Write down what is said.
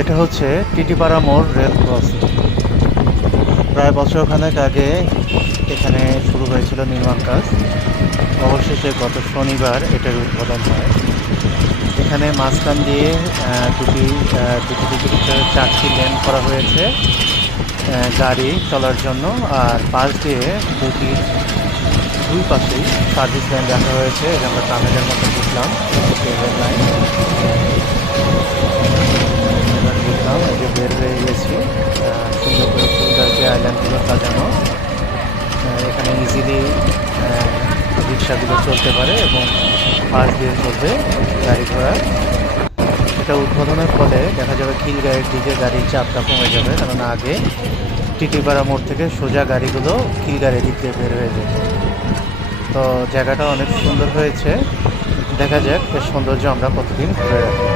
এটা হচ্ছে টিটিপাড়া মোড় রেল ক্রসিং। প্রায় বছরখানেক আগে এখানে শুরু হয়েছিল নির্মাণ কাজ। অবশেষে গত শনিবার এটার উদ্বোধন হয়। এখানে মাঝখান দিয়ে দুটি দুটি দুটি করে 4টি লেন করা হয়েছে গাড়ি চলার জন্য, আর পাশ দিয়ে দুই পাশেই সার্ভিস লাইন রাখা হয়েছে। এটা আমরা টানেলের মতো বুঝলাম, রেল লাইন। এবার বুঝলাম এই যে বের হয়ে গেছি। সুন্দর করে ফুল গাছ দিয়ে আইল্যান্ডগুলো সাজানো। এখানে ইজিলি রিক্সাগুলো চলতে পারে এবং পাশ দিয়ে চলবে গাড়ি ঘোড়া। এটা উদ্বোধনের ফলে দেখা যাবে খিলগাঁয়ের দিকে গাড়ির চাপটা কমে যাবে, কারণ আগে টিটিপাড়া মোড় থেকে সোজা গাড়িগুলো খিলগাঁয়ের দিক দিয়ে বের হয়ে যেত। তো জায়গাটা অনেক সুন্দর হয়েছে। দেখা যাক এর সৌন্দর্য আমরা কতদিন ধরে রাখি।